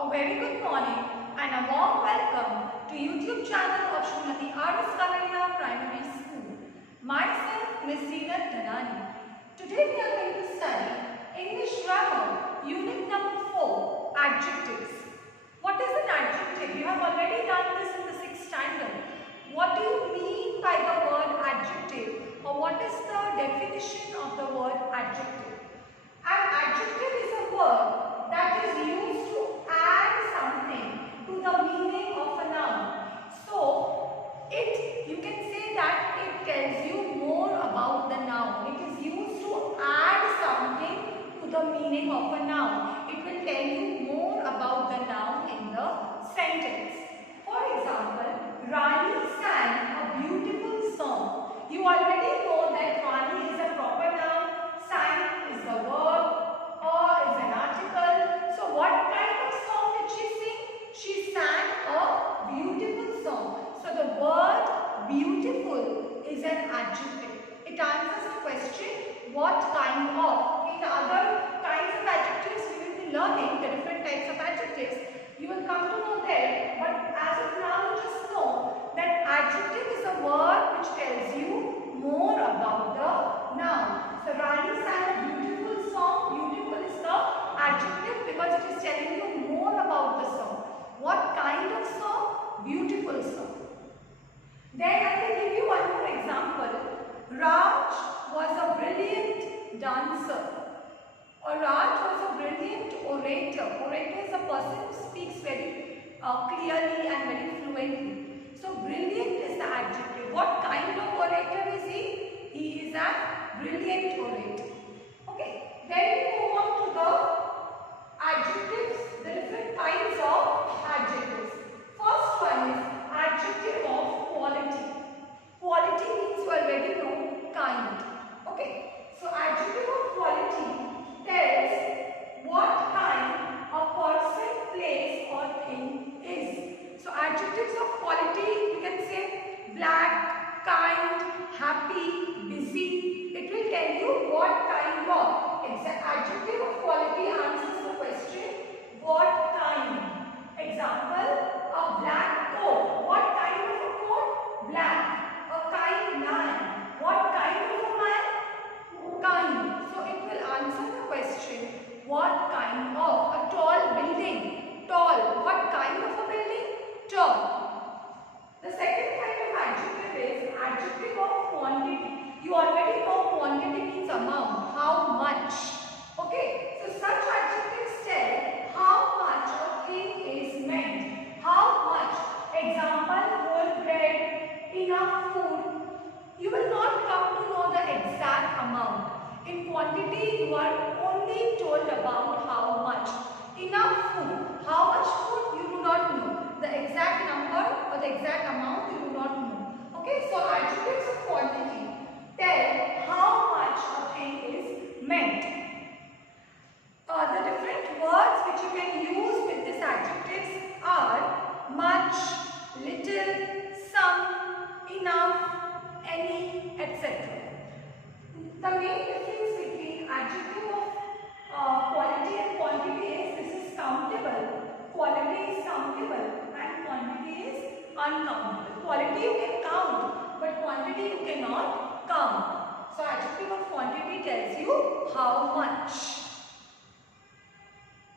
A very good morning and a warm welcome to YouTube channel of Smt.R.S.Kalaria Primary School. Myself, Miss Zeenat Dhanani. Today we are going to study English Grammar, Unit number 4, Adjectives. What is an adjective? You have already done this in the 6th standard. What do you mean by the word adjective, or what is the definition of the word adjective? An adjective is a word that is used to add something to the meaning of a noun. So, you can say that it tells you more about the noun. It is used to add something to the meaning of a noun. It will tell you more about the noun in the sentence. For example, Rani sang a beautiful song. You already know that Rani is a proper noun, sang is the verb, is an article. So what kind of song did she sing? She sang a beautiful song. So the word beautiful is an adjective. It answers the question, what kind of? In other kinds of adjectives, we will be learning the different types of adjectives. You will come to know there, but as of now, just know that adjective is a word which tells you more about the noun. So Rani sang a beautiful song. Beautiful is the adjective because it is telling you more about the song. What kind of song? Beautiful song. Then I can give you one more example. Raj was a brilliant dancer. Or Raj was a brilliant orator. Orator is a person who speaks very clearly and very fluently. So brilliant is the adjective. What kind of orator is he? He is a brilliant orator. Okay. Then we move on to the adjectives, the different kinds of adjectives. First one is adjective of quality. Quality means you already know kind. Okay. So adjective of quality tells what kind a person, place or thing is. So adjectives of quality, you can say black, kind, happy, busy. It will tell you what kind of. Adjective of quality answers the question, what kind. Example, a black coat. What kind of a coat? Black. A kind man. What kind of a man? Kind. So it will answer the question, what kind of. A tall building. Tall. What kind of a building? Tall. The second kind of adjective is adjective of quantity. You already know quantity means amount, how much. Okay, so such adjectives tell how much a thing is meant. How much? Example, whole bread, enough food. You will not come to know the exact amount. In quantity, you are only told about how much. Enough food. How much food? You do not know. The exact number or the exact amount, you do not know. Okay, so adjectives of quantity tell how much a thing is meant. The different words which you can use with these adjectives are much, little, some, enough, any, etc. The main difference between adjective of quality and quantity is this is countable. Quality is countable and quantity is uncountable. Quality you can count, but quantity you cannot count. So adjective of quantity tells you how much.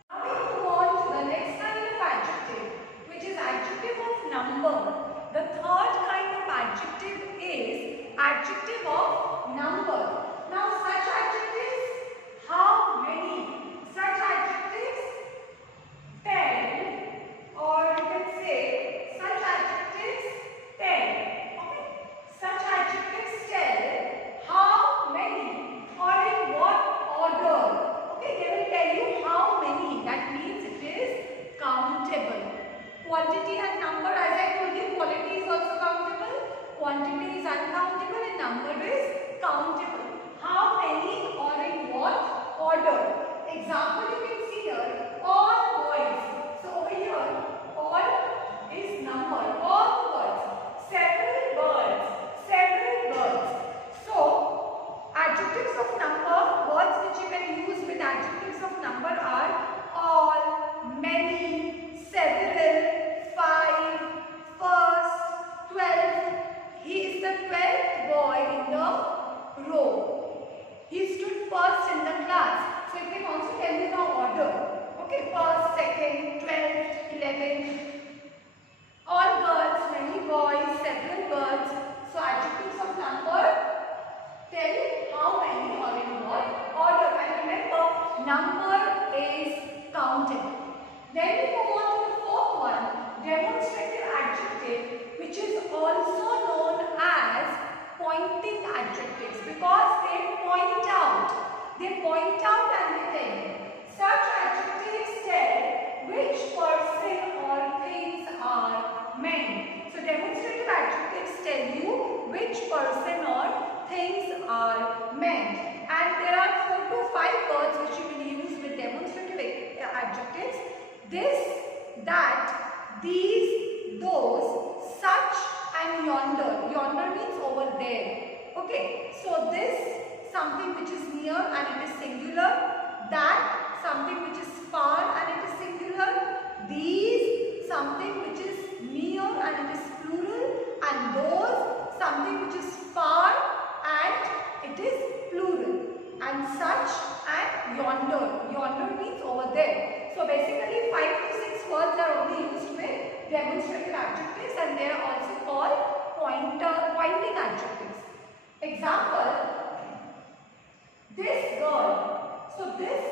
Now we move on to the next kind of adjective, which is adjective of number. The third kind of adjective is adjective of number. Now such adjectives, how many? Such adjectives tell, or you can say such adjectives tell. Okay? Such adjectives tell how many or in what order. Okay, they will tell you how many. That means it is countable. Quantity and number, as I told you, quality is also countable, quantity is uncountable and number is countable. How many or in what order? Example you can see here, all boys. So over here, all is number, all words, several birds, several girls. So adjectives of number, words which you can use with adjectives of number are all, many, countable. Then we move on to the fourth one, demonstrative adjective, which is also known as pointing adjectives because they point out. They point out and they tell you. Such adjectives tell which person or things are meant. So demonstrative adjectives tell you which person or things are meant. And there are 4 to 5 words which you will use with demonstrative adjectives. This, that, these, those, such and yonder. Yonder means over there. Okay. So this, something which is near and it is singular. That, something which is far and it is singular. These, something which is near and it is plural. And those, something which is far and it is plural. And such and yonder. Yonder means over there. So basically 5 to 6 words are only used with demonstrative adjectives and they are also called pointing adjectives. Example, this girl. So this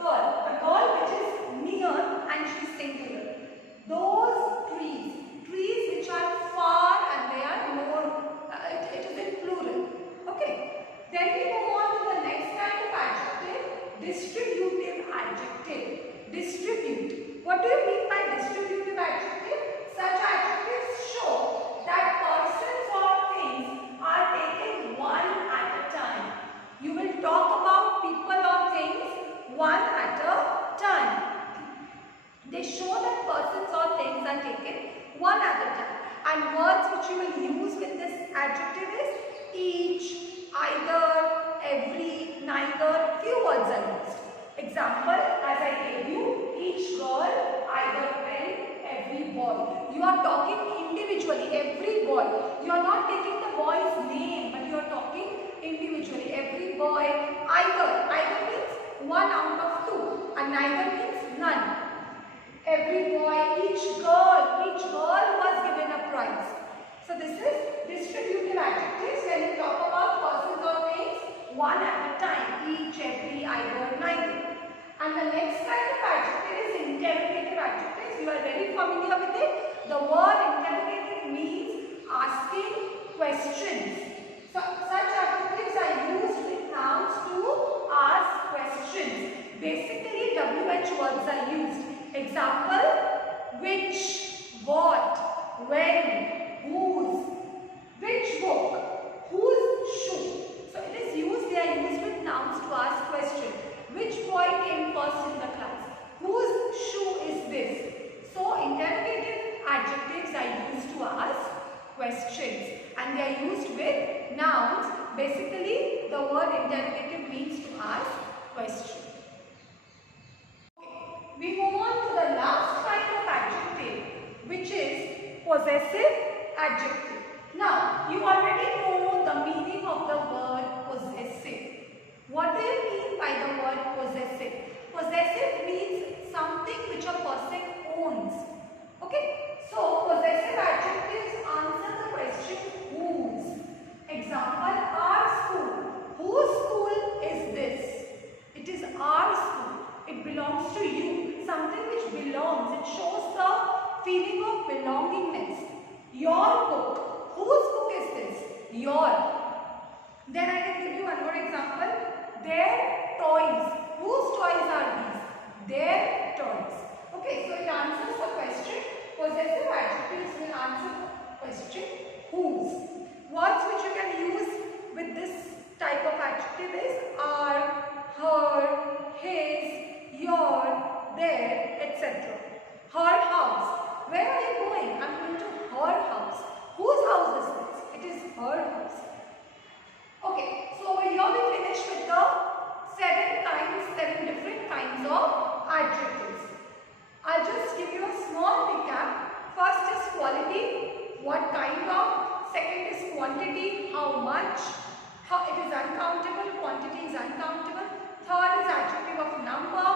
girl, a girl which is near and she is singular. Those trees, trees which are far and they are more, it is in plural. Okay. Then we move on to the next kind of adjective, distributive adjective. Distribute. What do you mean by distributive adjective? Such adjectives show that persons or things are taken one at a time. You will talk about people or things one at a time. They show that persons or things are taken one at a time. And words which you will use with this adjective is each, either, every, neither. Few words are used. Example, as I gave you, each girl, either pen, every boy. You are talking individually, every boy. You are not taking the boy's name, but you are talking individually. Every boy, either. Either means one out of two, and neither means none. Every boy, each girl was given a prize. So this is distributive adjectives when you talk about persons or things one at a time, each, every, either, neither. And the next kind of adjective is interrogative adjectives. You are very familiar with it. The word interrogative means asking questions. So such adjectives are used with nouns to ask questions. Basically, WH words are used. Example, which, what, when, whose, which book, whose shoe. So it is used, they are used with nouns to ask questions. Which boy came first in the class? Whose shoe is this? So interrogative adjectives are used to ask questions and they are used with nouns. Basically, the word interrogative means to ask questions. Okay. We move on to the last kind of adjective, which is possessive adjective. Now, you already know the meaning of the word possessive. What do you mean by the word possessive? Possessive means something which a person owns. Okay? So, possessive adjectives answer the question whose. Example, our school. Whose school is this? It is our school. It belongs to you. Something which belongs. It shows the feeling of belongingness. Your book. Whose book is this? Your. Then I can give you one more example. Their toys. Whose toys are these? Their toys. Okay, so it answers the question. Possessive adjectives will answer the question whose. Words which you can use with this type of adjective is are, her, his, your, their, etc. Her house. Where are you going? I am going to her house. Whose house is this? It is her house. Okay, so over here we finish with the 7 different kinds of adjectives. I'll just give you a small recap. First is quality, what kind of. Second is quantity, how much. It is uncountable, quantity is uncountable. Third is adjective of number,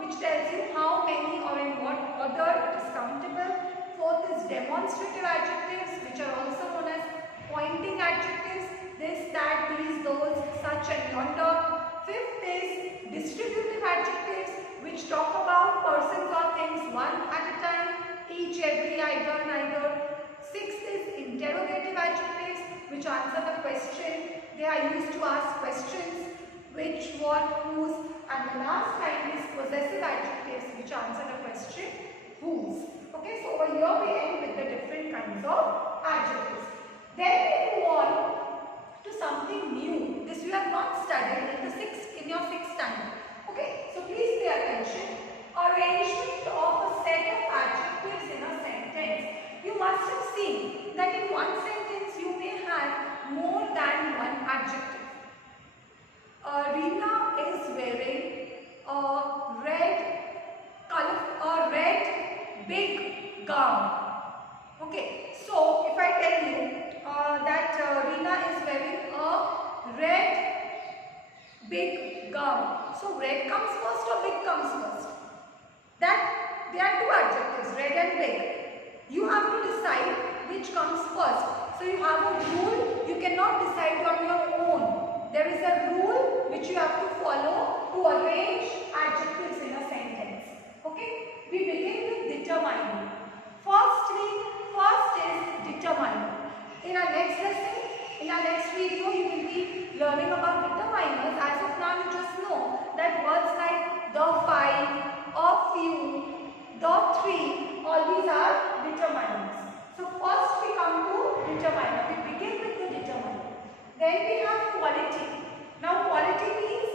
which tells you how many or in what order it is countable. Fourth is demonstrative adjectives, which are also known as pointing adjectives. This, that, these, those, such and yonder. Fifth is distributive adjectives, which talk about persons or things one at a time, each, every, either, neither. 6 is interrogative adjectives, which answer the question. They are used to ask questions, which, what, whose. And the last kind is possessive adjectives, which answer the question, whose. Okay, so over here we end with the different kinds of adjectives. Then we move on to something new. This you have not studied in your 6th standard. Okay, so please pay attention. Arrangement of a set of adjectives in a sentence. You must have seen that in one sentence you may have more than one adjective. Reena is wearing a red big gown. Okay, so if I tell you that Reena is wearing a red big gown. So red comes first or big comes first? That there are two adjectives, red and big. You have to decide which comes first. So you have a rule, you cannot decide on your own. There is a rule which you have to follow to arrange adjectives in a sentence. Okay? We begin with determining. First is determiner. In our next lesson, in our next video, you will be learning about determiners. As of now, you just know that words like the, 5, a few, the, 3, all these are determiners. So first we come to determiner. We begin with the determiner. Then we have quality. Now quality means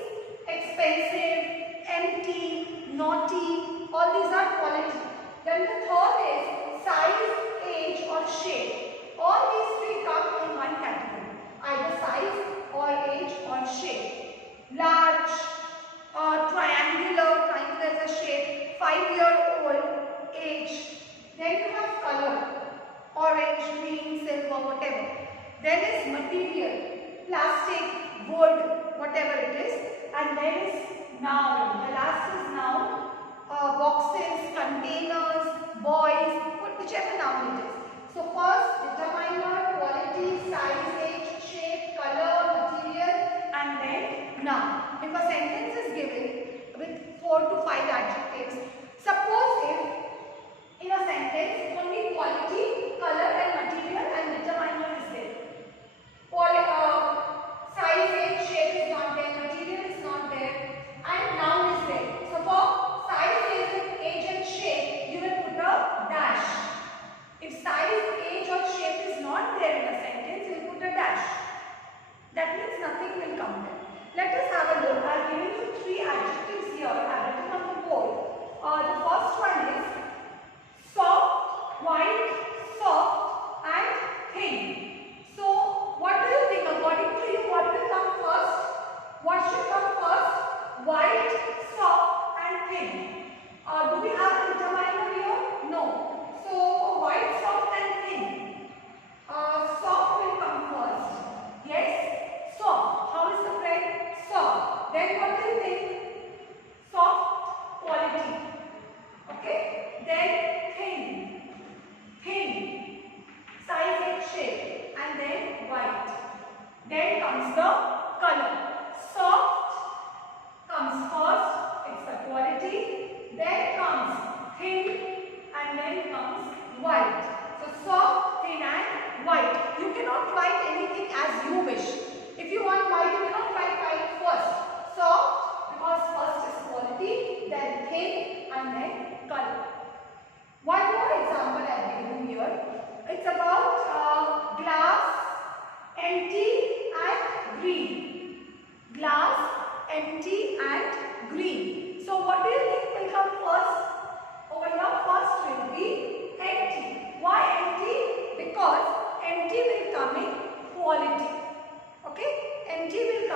expensive, empty, naughty, all these are quality. Then the third is size, age or shape. All these 3 come in one category. Either size or age or shape. Large, triangular is a shape, 5-year-old, age. Then you have color, orange, green, silver, whatever. Then is material, plastic, wood, whatever it is. And then is noun. The last is noun. Boxes, containers, boys, whichever noun it is. So first, determiner, quality, size, age, shape, color, material, and then noun. If a sentence is given with 4 to 5 adjectives, suppose if in a sentence only quality, color and material and determiner is there. Size, age, shape is not there, material is not there, and noun is there. So for size, age and shape, you will put a dash. If size, age or shape is not there in a sentence, you will put a dash. That means nothing will come there. Let us have a look. I have given you 3 adjectives here. I have written on the board. The first one is soft, white, soft and thin. So what do you think? According to you, what will come first? What should come first? White, soft and thin. Do we have a determiner here? No. So for white, soft and thin, soft will come first. Yes? Soft. How is the friend? Soft. Then what do you think? Soft, quality. Okay? Then thin. Thin. Size and shape. And then white. Then comes the color. Soft comes first. It's the quality. Then comes thin. And then comes white. So soft, thin and white. You cannot write anything as you wish. If you want white, you cannot write white first. Soft, because first is quality, then thin and then color. One more example I have given here. It's about glass, empty and green. Glass, empty and green. So what do you think will come first? Over here first will be empty. Why empty? Because empty will come in quality. Okay? Empty will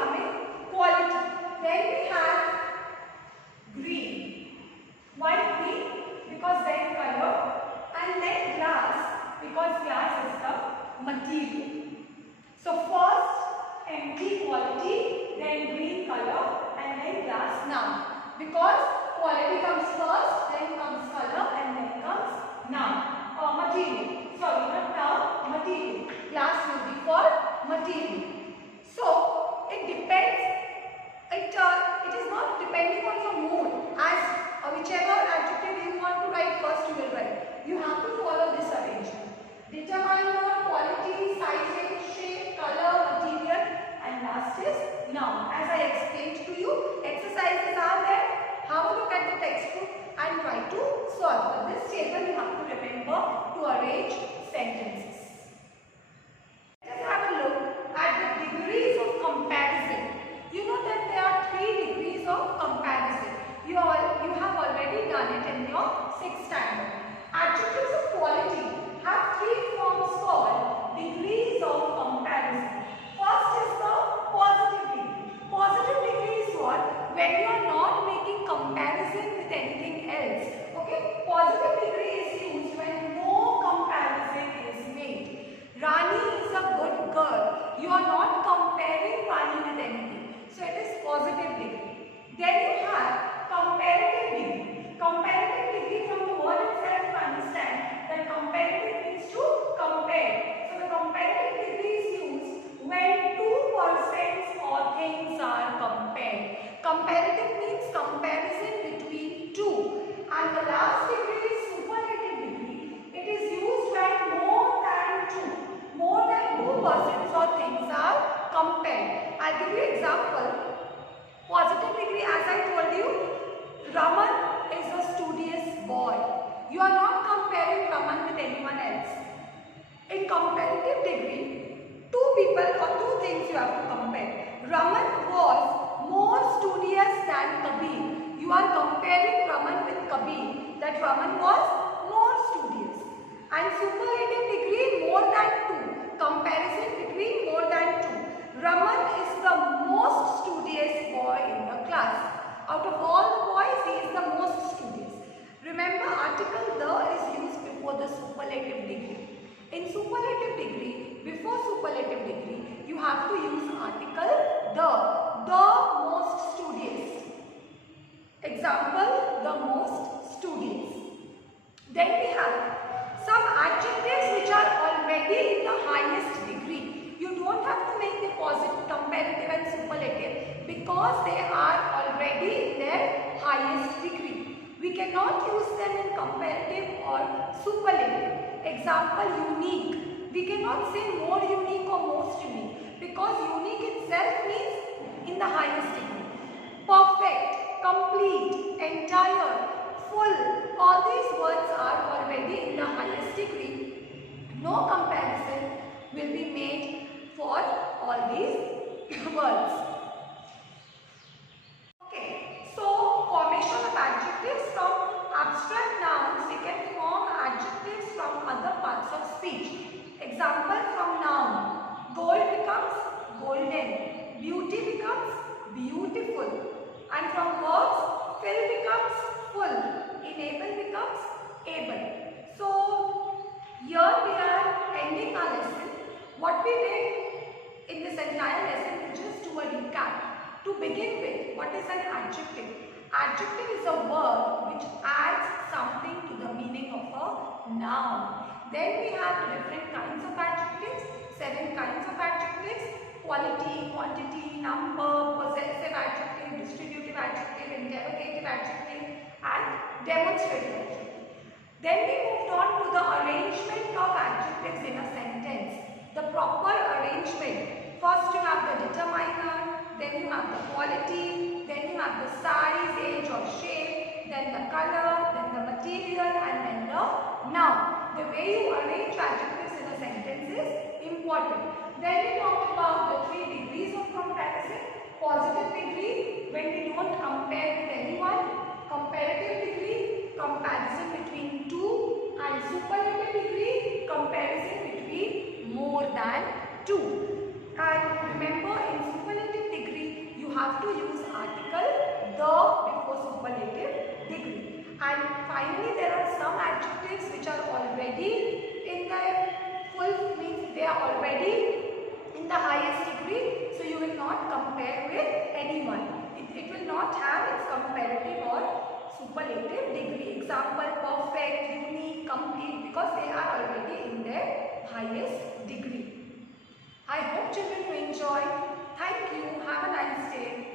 arrange sentences. Let us have a look at the degrees of comparison. You know that there are 3 degrees of comparison. You have already done it in your 6th standard. Adjectives of quality have 3 forms called degrees of comparison. First is the positive degree. Positive degree is what? When you are not making comparison with anything else. Okay? Positive degree is used when no comparison is made. Rani is a good girl. You are not comparing Rani with anything. So it is positive degree. Then you have comparative degree. Comparative degree, from the word itself you understand that comparative means to compare. So the comparative degree is used when 2 persons or things are compared. Comparative means comparison between 2. And the last degree is superlative degree. It is used when more than 2. More than 2 persons or things are compared. I'll give you example. Positive degree, as I told you, Raman is a studious boy. You are not comparing Raman with anyone else. In comparative degree, 2 people or 2 things you have to compare. Raman was more studious than Kabir. You are comparing Raman with Kabir. That Raman was more studious. And superlative degree, more than 2. Comparison between more than 2. Raman is the most studious boy in the class. Out of all the boys, he is the most studious. Remember, article the is used before the superlative degree. In superlative degree, before superlative degree, you have to use article the most studious. Example, the most studious. Then we have some adjectives which are already in the highest degree. You don't have to make the positive, comparative and superlative because they are already in their highest degree. We cannot use them in comparative or superlative. Example, unique. We cannot say more unique or most unique because unique itself means in the highest degree. Perfect, complete, entire, full, all these words are already in the highest degree. No comparison will be made for all these words. Okay, so formation of adjectives from abstract nouns, we can form adjectives from other parts of speech. Example from noun, gold becomes golden, beauty becomes beautiful, and from verbs, fill becomes full, enable becomes able. So here we are ending our lesson. What we did in this entire lesson is just do a recap. To begin with, what is an adjective? Adjective is a word which adds something to the meaning of a noun. Then we have different kinds of adjectives, 7 kinds of adjectives: quality, quantity, number, possessive adjective, distributive adjective, interrogative adjective, and demonstrative adjective. Then we moved on to the arrangement of adjectives in a sentence. The proper arrangement. First you have the determiner, then you have the quality, then you have the size, age or shape, then the color, then the material, and then the noun. The way you arrange adjectives in a sentence is important. Then we talked about the 3 degrees of comparison. Positive degree, when we don't compare with anyone. Comparative degree, comparison between 2. And superlative degree, comparison between more than 2. And remember, in superlative degree, you have to use article the before superlative degree. And finally, there are some adjectives which are already in the full, means they are already in the highest degree, so you will not compare with anyone. It will not have its comparative or superlative degree. Example, perfect, unique, complete, because they are already in their highest degree. I hope children you enjoy. Thank you. Have a nice day.